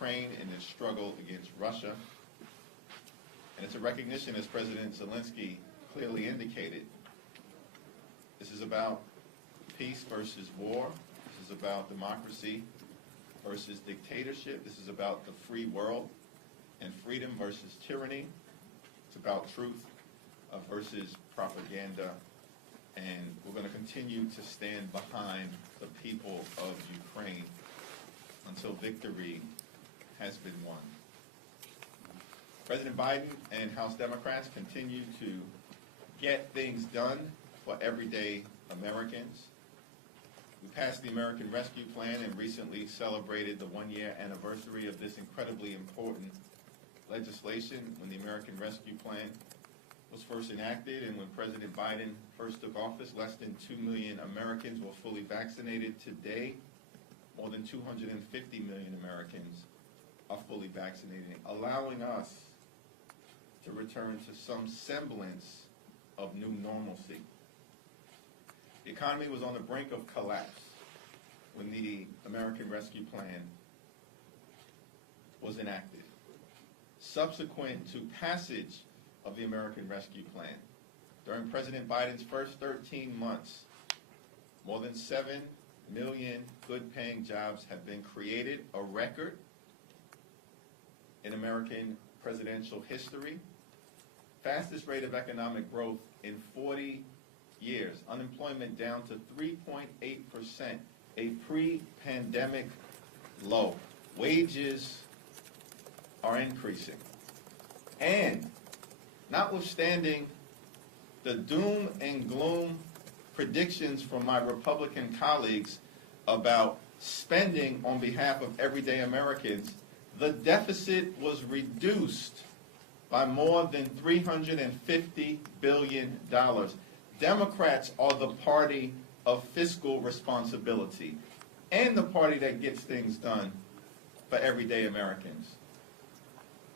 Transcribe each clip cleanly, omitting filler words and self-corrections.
Ukraine in its struggle against Russia. And it's a recognition, as President Zelensky clearly indicated, this is about peace versus war. This is about democracy versus dictatorship. This is about the free world and freedom versus tyranny. It's about truth versus propaganda. And we're going to continue to stand behind the people of Ukraine until victory has been won. President Biden and House Democrats continue to get things done for everyday Americans. We passed the American Rescue Plan and recently celebrated the one-year anniversary of this incredibly important legislation when the American Rescue Plan was first enacted, and when President Biden first took office, less than 2 million Americans were fully vaccinated. Today, more than 250 million Americans are fully vaccinated, allowing us to return to some semblance of new normalcy. The economy was on the brink of collapse when the American Rescue Plan was enacted. Subsequent to passage of the American Rescue Plan, during President Biden's first 13 months, more than 7 million good-paying jobs have been created, a record in American presidential history. Fastest rate of economic growth in 40 years. Unemployment down to 3.8%, a pre-pandemic low. Wages are increasing. And notwithstanding the doom and gloom predictions from my Republican colleagues about spending on behalf of everyday Americans, the deficit was reduced by more than $350 billion. Democrats are the party of fiscal responsibility and the party that gets things done for everyday Americans.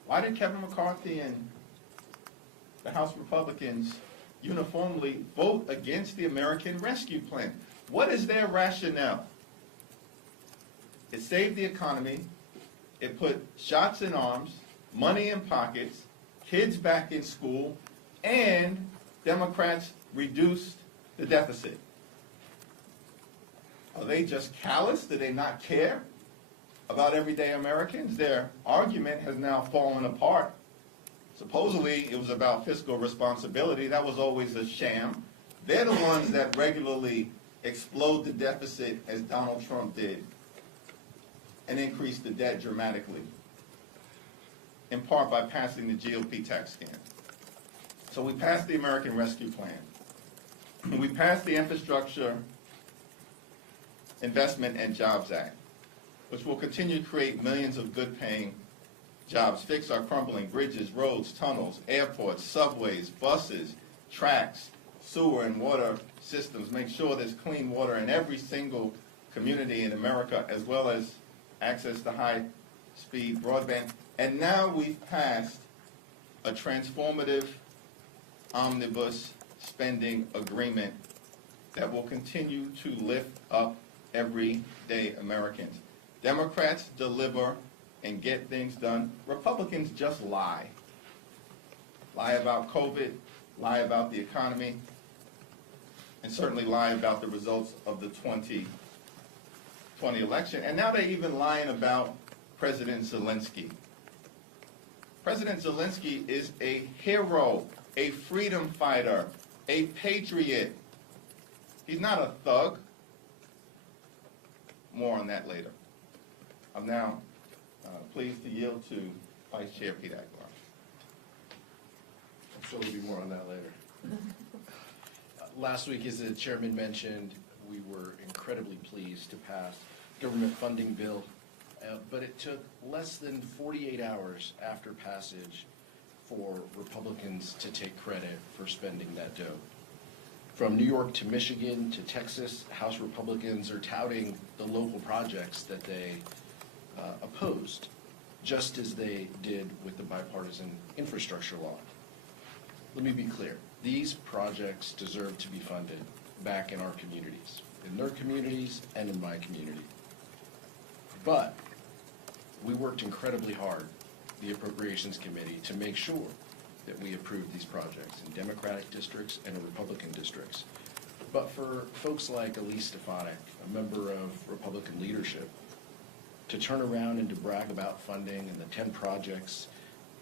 Why did Kevin McCarthy and the House Republicans uniformly vote against the American Rescue Plan? What is their rationale? It saved the economy, it put shots in arms, money in pockets, kids back in school, and Democrats reduced the deficit. Are they just callous? Do they not care about everyday Americans? Their argument has now fallen apart. Supposedly, it was about fiscal responsibility. That was always a sham. They're the ones that regularly explode the deficit, as Donald Trump did, and increase the debt dramatically, in part by passing the GOP tax scam. So we passed the American Rescue Plan. We passed the Infrastructure Investment and Jobs Act, which will continue to create millions of good-paying jobs, fix our crumbling bridges, roads, tunnels, airports, subways, buses, tracks, sewer and water systems, make sure there's clean water in every single community in America, as well as access to high-speed broadband. And now we've passed a transformative omnibus spending agreement that will continue to lift up everyday Americans. Democrats deliver and get things done. Republicans just lie. Lie about COVID, lie about the economy, and certainly lie about the results of the 2020 election. And now they're even lying about President Zelensky. President Zelensky is a hero, a freedom fighter, a patriot. He's not a thug. More on that later. I'm now pleased to yield to Vice Chair Pete Aguilar. I'm sure there'll be more on that later. Last week, as the chairman mentioned, we were incredibly pleased to pass government funding bill, but it took less than 48 hours after passage for Republicans to take credit for spending that dough. From New York to Michigan to Texas, House Republicans are touting the local projects that they opposed, just as they did with the bipartisan infrastructure law. Let me be clear. These projects deserve to be funded back in our communities, in their communities and in my community. But we worked incredibly hard, the Appropriations Committee, to make sure that we approved these projects in Democratic districts and Republican districts. But for folks like Elise Stefanik, a member of Republican leadership, to turn around and to brag about funding and the 10 projects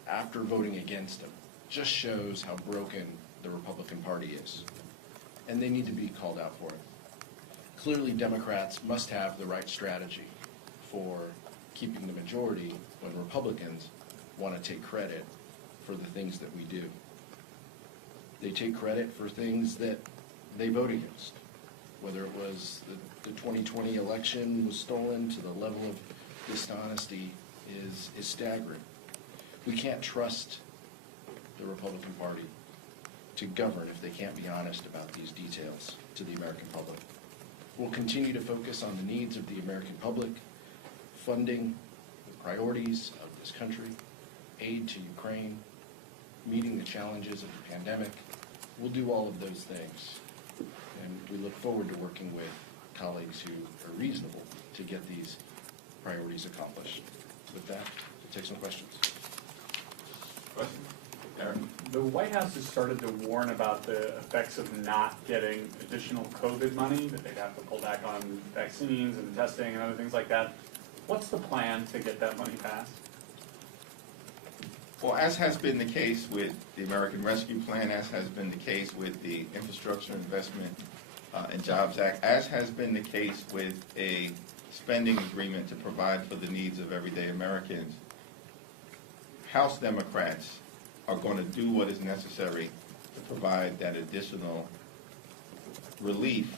after voting against them just shows how broken the Republican Party is. And they need to be called out for it. Clearly, Democrats must have the right strategy for keeping the majority when Republicans want to take credit for the things that we do. They take credit for things that they vote against, whether it was the 2020 election was stolen to the level of dishonesty is staggering. We can't trust the Republican Party to govern if they can't be honest about these details to the American public. We'll continue to focus on the needs of the American public, funding the priorities of this country, aid to Ukraine, meeting the challenges of the pandemic. We'll do all of those things. And we look forward to working with colleagues who are reasonable to get these priorities accomplished. With that, we'll take some questions. Question? Eric? The White House has started to warn about the effects of not getting additional COVID money, that they'd have to pull back on vaccines and testing and other things like that. What's the plan to get that money passed? Well, as has been the case with the American Rescue Plan, as has been the case with the Infrastructure Investment and Jobs Act, as has been the case with a spending agreement to provide for the needs of everyday Americans, House Democrats are going to do what is necessary to provide that additional relief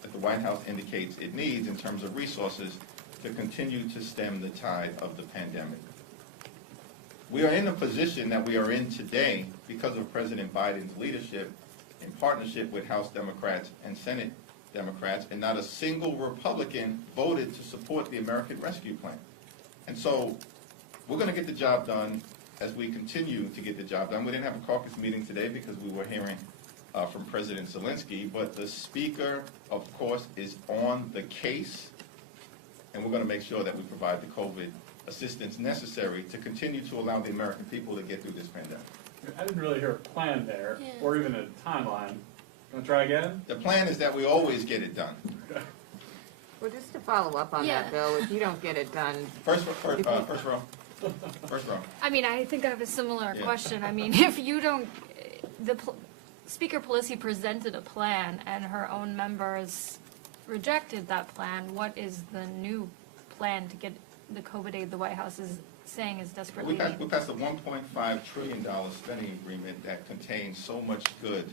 that the White House indicates it needs in terms of resources to continue to stem the tide of the pandemic. We are in the position that we are in today because of President Biden's leadership in partnership with House Democrats and Senate Democrats, and not a single Republican voted to support the American Rescue Plan. And so we're going to get the job done as we continue to get the job done. We didn't have a caucus meeting today because we were hearing from President Zelenskyy, but the Speaker, of course, is on the case, and we're going to make sure that we provide the COVID assistance necessary to continue to allow the American people to get through this pandemic. I didn't really hear a plan there, or even a timeline. Want to try again? The plan is that we always get it done. Okay. Well, just to follow up on that, Bill, if you don't get it done, First row. First row. I mean, I think I have a similar Yeah. question. I mean, if you don't, Speaker Pelosi presented a plan and her own members rejected that plan, what is the new plan to get the COVID aid the White House is saying is desperately We passed a $1.5 trillion spending agreement that contains so much good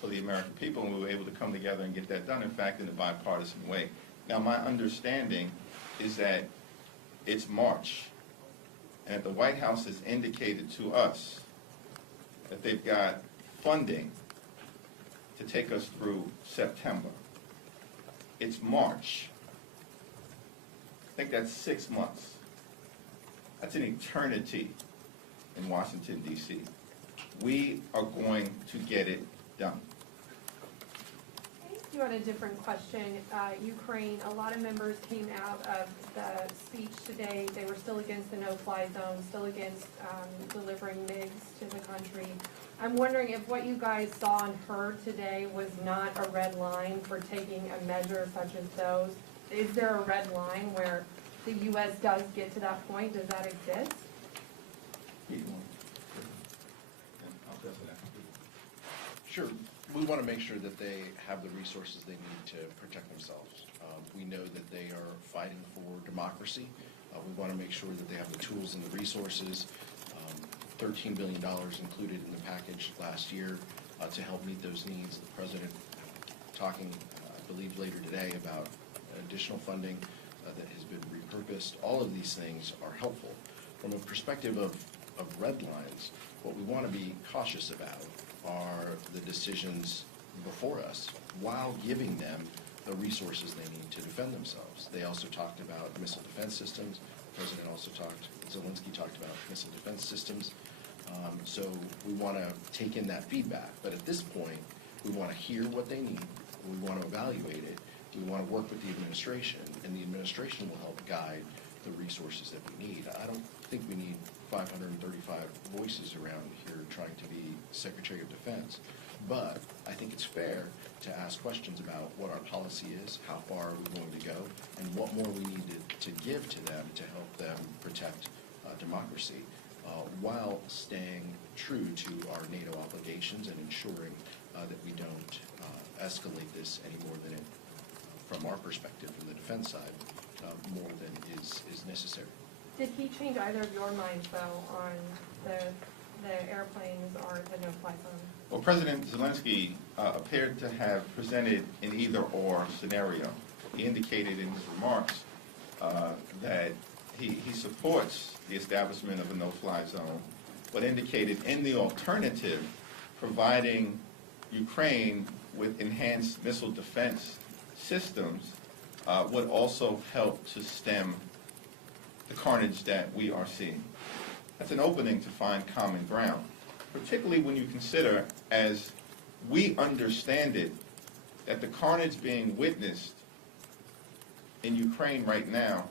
for the American people, and we were able to come together and get that done, in fact, in a bipartisan way. Now, my understanding is that it's March, and the White House has indicated to us that they've got funding to take us through September. It's March. I think that's 6 months. That's an eternity in Washington, D.C. We are going to get it done. You had a different question. Ukraine, a lot of members came out of the speech today. They were still against the no-fly zone, still against delivering MiGs to the country. I'm wondering if what you guys saw and heard today was not a red line for taking a measure such as those. Is there a red line where the U.S. does get to that point? Does that exist? Sure. We want to make sure that they have the resources they need to protect themselves. We know that they are fighting for democracy. We want to make sure that they have the tools and the resources. $13 billion included in the package last year to help meet those needs. The President talking, I believe, later today about additional funding that has been repurposed. All of these things are helpful. From a perspective of red lines, what we want to be cautious about are the decisions before us while giving them the resources they need to defend themselves. They also talked about missile defense systems. The President also Zelenskyy talked about missile defense systems. So we want to take in that feedback. But at this point, we want to hear what they need. We want to evaluate it. We want to work with the administration, and the administration will help guide the resources that we need. I don't think we need 535 voices around here trying to be Secretary of Defense. But I think it's fair to ask questions about what our policy is, how far are we going to go, and what more we need to give to them to help them protect democracy, while staying true to our NATO obligations and ensuring that we don't escalate this any more than it, from our perspective, from the defense side, more than is necessary. Did he change either of your minds, though, on the airplanes or the no-fly zone? Well, President Zelensky appeared to have presented an either-or scenario. He indicated in his remarks that he supports the establishment of a no-fly zone, but indicated in the alternative, providing Ukraine with enhanced missile defense systems would also help to stem the carnage that we are seeing. That's an opening to find common ground, particularly when you consider, as we understand it, that the carnage being witnessed in Ukraine right now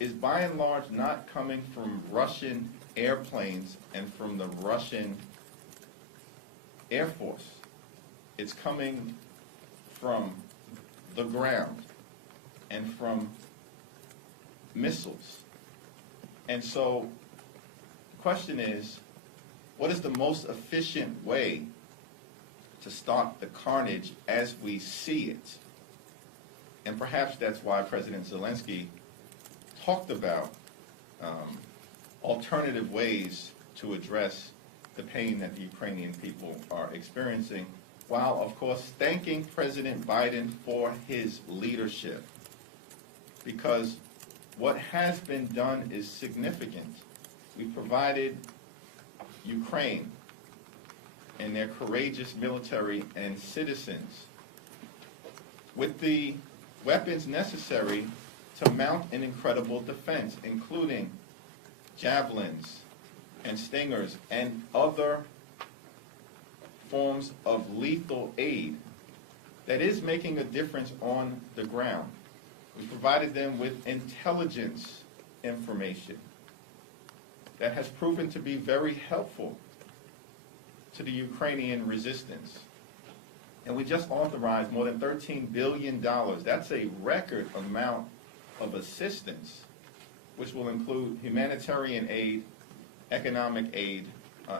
is by and large not coming from Russian airplanes and from the Russian Air Force. It's coming from the ground and from missiles. And so the question is, what is the most efficient way to stop the carnage as we see it? And perhaps that's why President Zelensky talked about alternative ways to address the pain that the Ukrainian people are experiencing, while, of course, thanking President Biden for his leadership. Because what has been done is significant. We provided Ukraine and their courageous military and citizens with the weapons necessary to mount an incredible defense, including javelins and stingers and other forms of lethal aid that is making a difference on the ground. We provided them with intelligence information that has proven to be very helpful to the Ukrainian resistance. And we just authorized more than $13 billion. That's a record amount of assistance, which will include humanitarian aid, economic aid,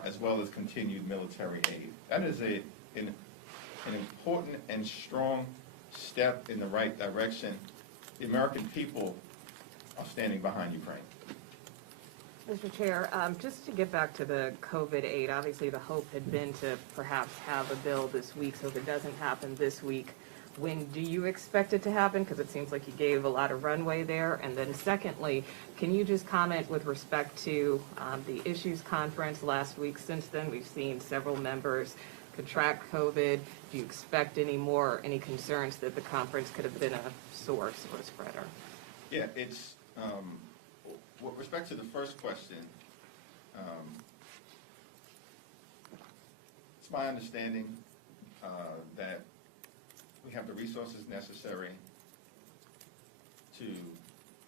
as well as continued military aid. That is an important and strong step in the right direction. The American people are standing behind Ukraine. Mr. Chair, just to get back to the COVID aid, obviously the hope had been to perhaps have a bill this week, so if it doesn't happen this week, when do you expect it to happen? Because it seems like you gave a lot of runway there. And then secondly, can you just comment with respect to the issues conference last week? Since then, we've seen several members contract COVID. Do you expect any concerns that the conference could have been a source or a spreader? Yeah, it's, with respect to the first question, it's my understanding that we have the resources necessary to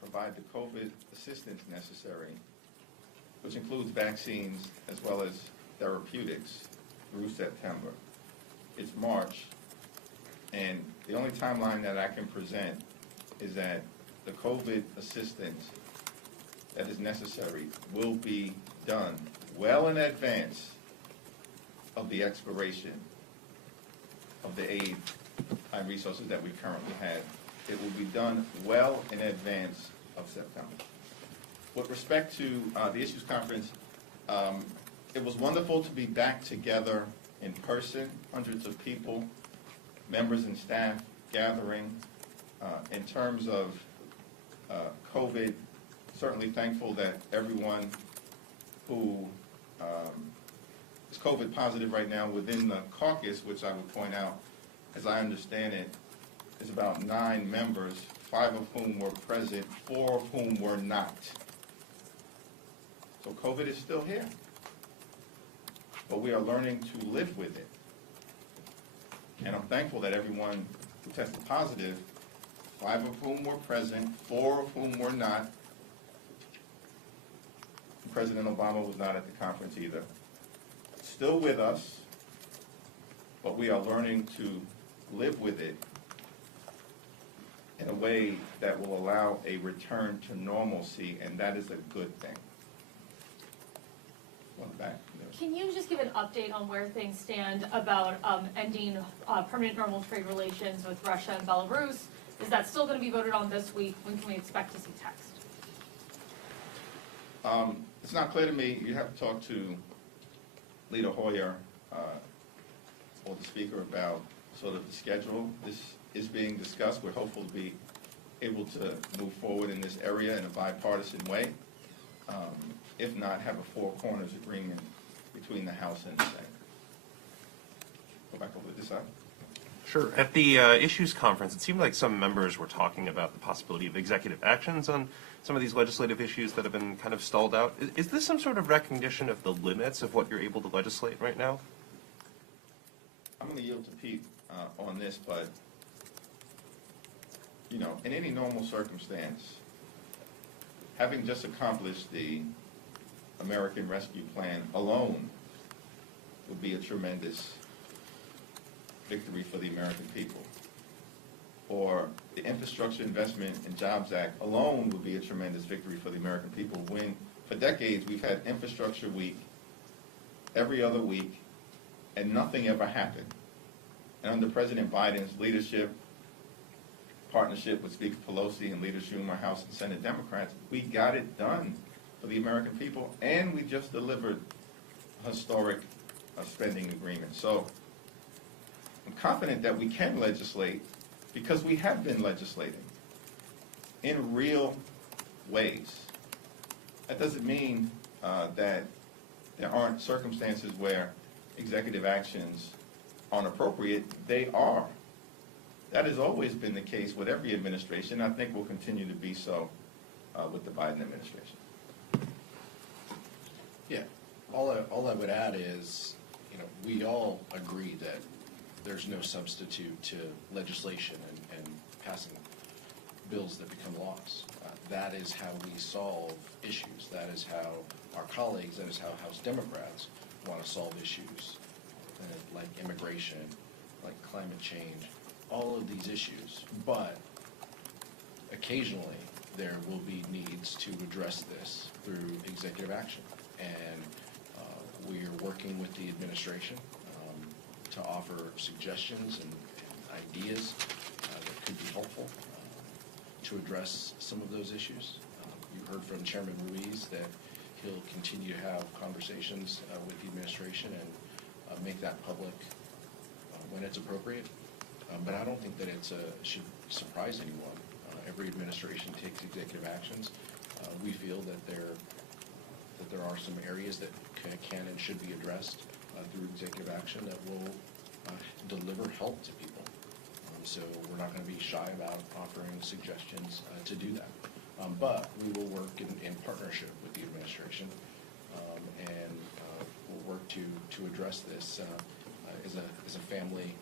provide the COVID assistance necessary, which includes vaccines as well as therapeutics through September. It's March, and the only timeline that I can present is that the COVID assistance that is necessary will be done well in advance of the expiration of the aid and resources that we currently have. It will be done well in advance of September. With respect to the issues conference, it was wonderful to be back together in person, hundreds of people, members and staff gathering. In terms of COVID, certainly thankful that everyone who is COVID positive right now within the caucus, which I would point out, as I understand it, is about 9 members, 5 of whom were present, 4 of whom were not. So COVID is still here, but we are learning to live with it. And I'm thankful that everyone who tested positive, 5 of whom were present, 4 of whom were not, President Obama was not at the conference either. Still with us, but we are learning to live with it in a way that will allow a return to normalcy, and that is a good thing. One back. Can you just give an update on where things stand about ending permanent normal trade relations with Russia and Belarus? Is that still going to be voted on this week? When can we expect to see text? It's not clear to me. You have to talk to Leader Hoyer or the Speaker about sort of the schedule. This is being discussed. We're hopeful to be able to move forward in this area in a bipartisan way. If not, have a four corners agreement between the House and the Senate. Go back over to this side. Sure. At the Issues Conference, it seemed like some members were talking about the possibility of executive actions on some of these legislative issues that have been kind of stalled out. Is this some sort of recognition of the limits of what you're able to legislate right now? I'm going to yield to Pete on this, but, you know, in any normal circumstance, having just accomplished the American Rescue Plan alone would be a tremendous victory for the American people. Or the Infrastructure Investment and Jobs Act alone would be a tremendous victory for the American people, when for decades we've had Infrastructure Week every other week and nothing ever happened. And under President Biden's leadership, partnership with Speaker Pelosi and Leader Schumer, House and Senate Democrats, we got it done for the American people, and we just delivered a historic spending agreement. So I'm confident that we can legislate, because we have been legislating in real ways. That doesn't mean that there aren't circumstances where executive actions aren't appropriate. They are. That has always been the case with every administration. I think will continue to be so with the Biden administration. Yeah, all I would add is, you know, we all agree that there's no substitute to legislation and passing bills that become laws. That is how we solve issues. That is how our colleagues, that is how House Democrats want to solve issues, like immigration, like climate change, all of these issues. But occasionally, there will be needs to address this through executive action. And we are working with the administration to offer suggestions and ideas that could be helpful to address some of those issues. You heard from Chairman Ruiz that he'll continue to have conversations with the administration and make that public when it's appropriate. But I don't think that it should surprise anyone. Every administration takes executive actions. We feel that there are some areas that can and should be addressed through executive action that will deliver help to people. So we're not going to be shy about offering suggestions to do that. But we will work in partnership with the administration, and we'll work to address this as a family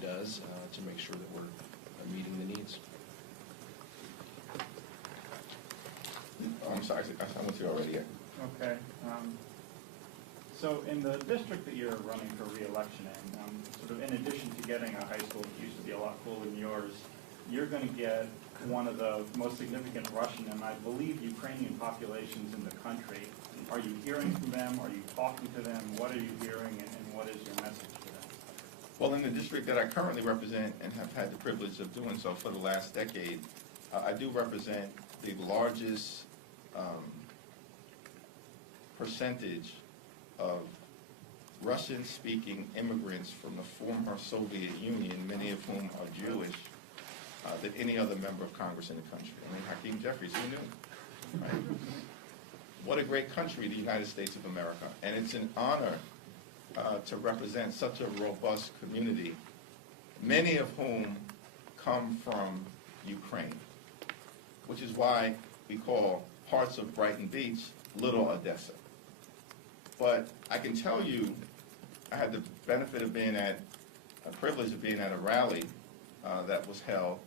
does, to make sure that we're meeting the needs. I'm sorry, I went through already. Okay. So in the district that you're running for re-election in, sort of in addition to getting a high school that used to be a lot cooler than yours, you're going to get one of the most significant Russian and I believe Ukrainian populations in the country. Are you hearing from them? Are you talking to them? What are you hearing, and what is your message to them? Well, in the district that I currently represent and have had the privilege of doing so for the last decade, I do represent the largest percentage of Russian-speaking immigrants from the former Soviet Union, many of whom are Jewish, than any other member of Congress in the country. I mean, Hakeem, Jeffries, who knew? Right? What a great country, the United States of America. And it's an honor to represent such a robust community, many of whom come from Ukraine, which is why we call parts of Brighton Beach Little Odessa. But I can tell you, I had the benefit of being a privilege of being at a rally that was held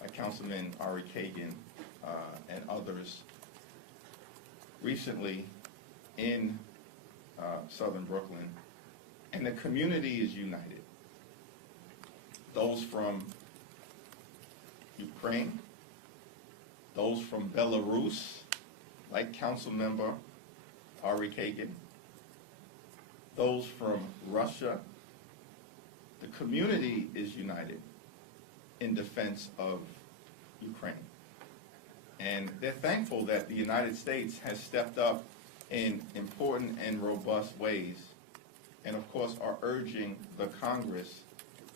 by Councilman Ari Kagan and others recently in southern Brooklyn, and the community is united. Those from Ukraine, those from Belarus, like Councilmember Ari Kagan, those from Russia. The community is united in defense of Ukraine. And they're thankful that the United States has stepped up in important and robust ways, and of course are urging the Congress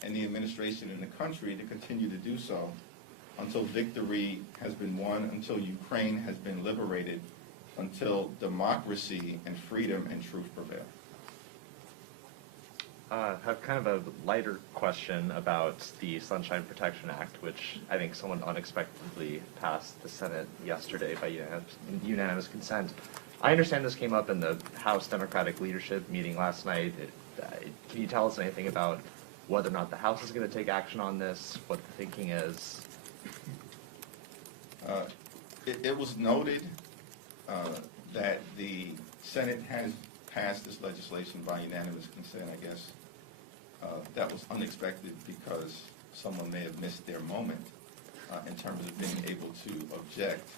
and the administration in the country to continue to do so until victory has been won, until Ukraine has been liberated, until democracy and freedom and truth prevail. I have kind of a lighter question about the Sunshine Protection Act, which I think someone unexpectedly passed the Senate yesterday by unanimous consent. I understand this came up in the House Democratic leadership meeting last night. Can you tell us anything about whether or not the House is going to take action on this, what the thinking is? It was noted that the Senate has passed this legislation by unanimous consent. I guess that was unexpected because someone may have missed their moment in terms of being able to object.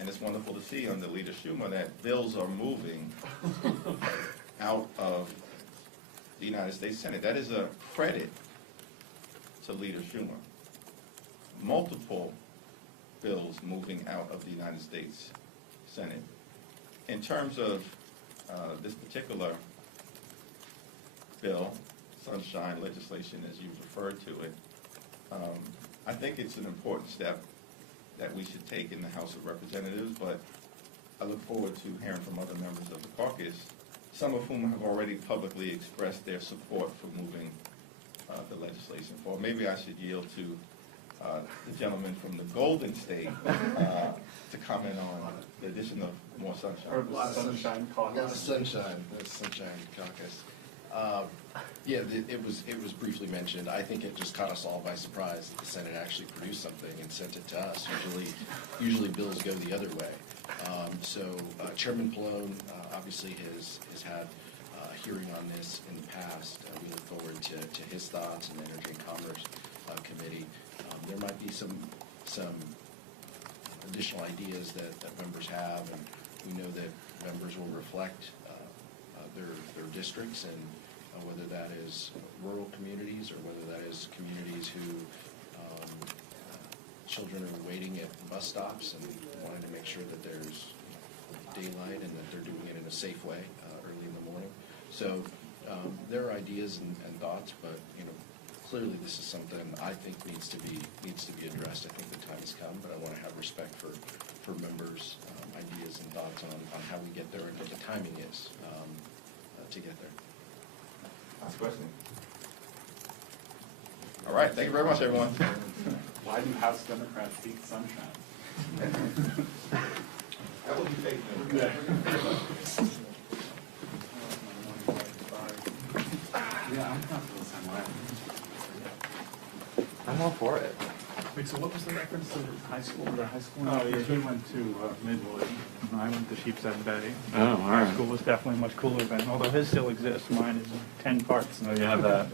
And it's wonderful to see under Leader Schumer that bills are moving out of the United States Senate. That is a credit to Leader Schumer. Multiple bills moving out of the United States Senate. In terms of this particular bill, sunshine legislation as you referred to it, I think it's an important step that we should take in the House of Representatives, but I look forward to hearing from other members of the caucus, some of whom have already publicly expressed their support for moving the legislation forward. Maybe I should yield to the gentleman from the Golden State to comment on the addition of more sunshine. Or Sunshine Caucus. Sunshine Caucus. It was briefly mentioned. I think it just caught us all by surprise that the Senate actually produced something and sent it to us. Usually bills go the other way. Chairman Pallone obviously has had a hearing on this in the past. We look forward to his thoughts in the Energy and Commerce Committee. There might be some additional ideas that members have, and we know that members will reflect their districts, and whether that is rural communities or whether that is communities who children are waiting at bus stops and wanting to make sure that there's daylight and that they're doing it in a safe way early in the morning. So there are ideas and thoughts, but clearly this is something I think needs to be addressed. I think the time has come, but I want to have respect for members' ideas and thoughts on how we get there and what the timing is to get there. Last question. All right, thank you very much, everyone. Why do House Democrats hate sunshine? That would be fake news. Yeah. I'm comfortable the same way. I'm all for it. Wait, so what was the reference to high school? The high school? Oh, yeah, he went to Midwood. And I went to Sheepshead Bay. Oh, all right. School was definitely much cooler then, although his still exists. Mine is in 10 parts. Oh, you have that.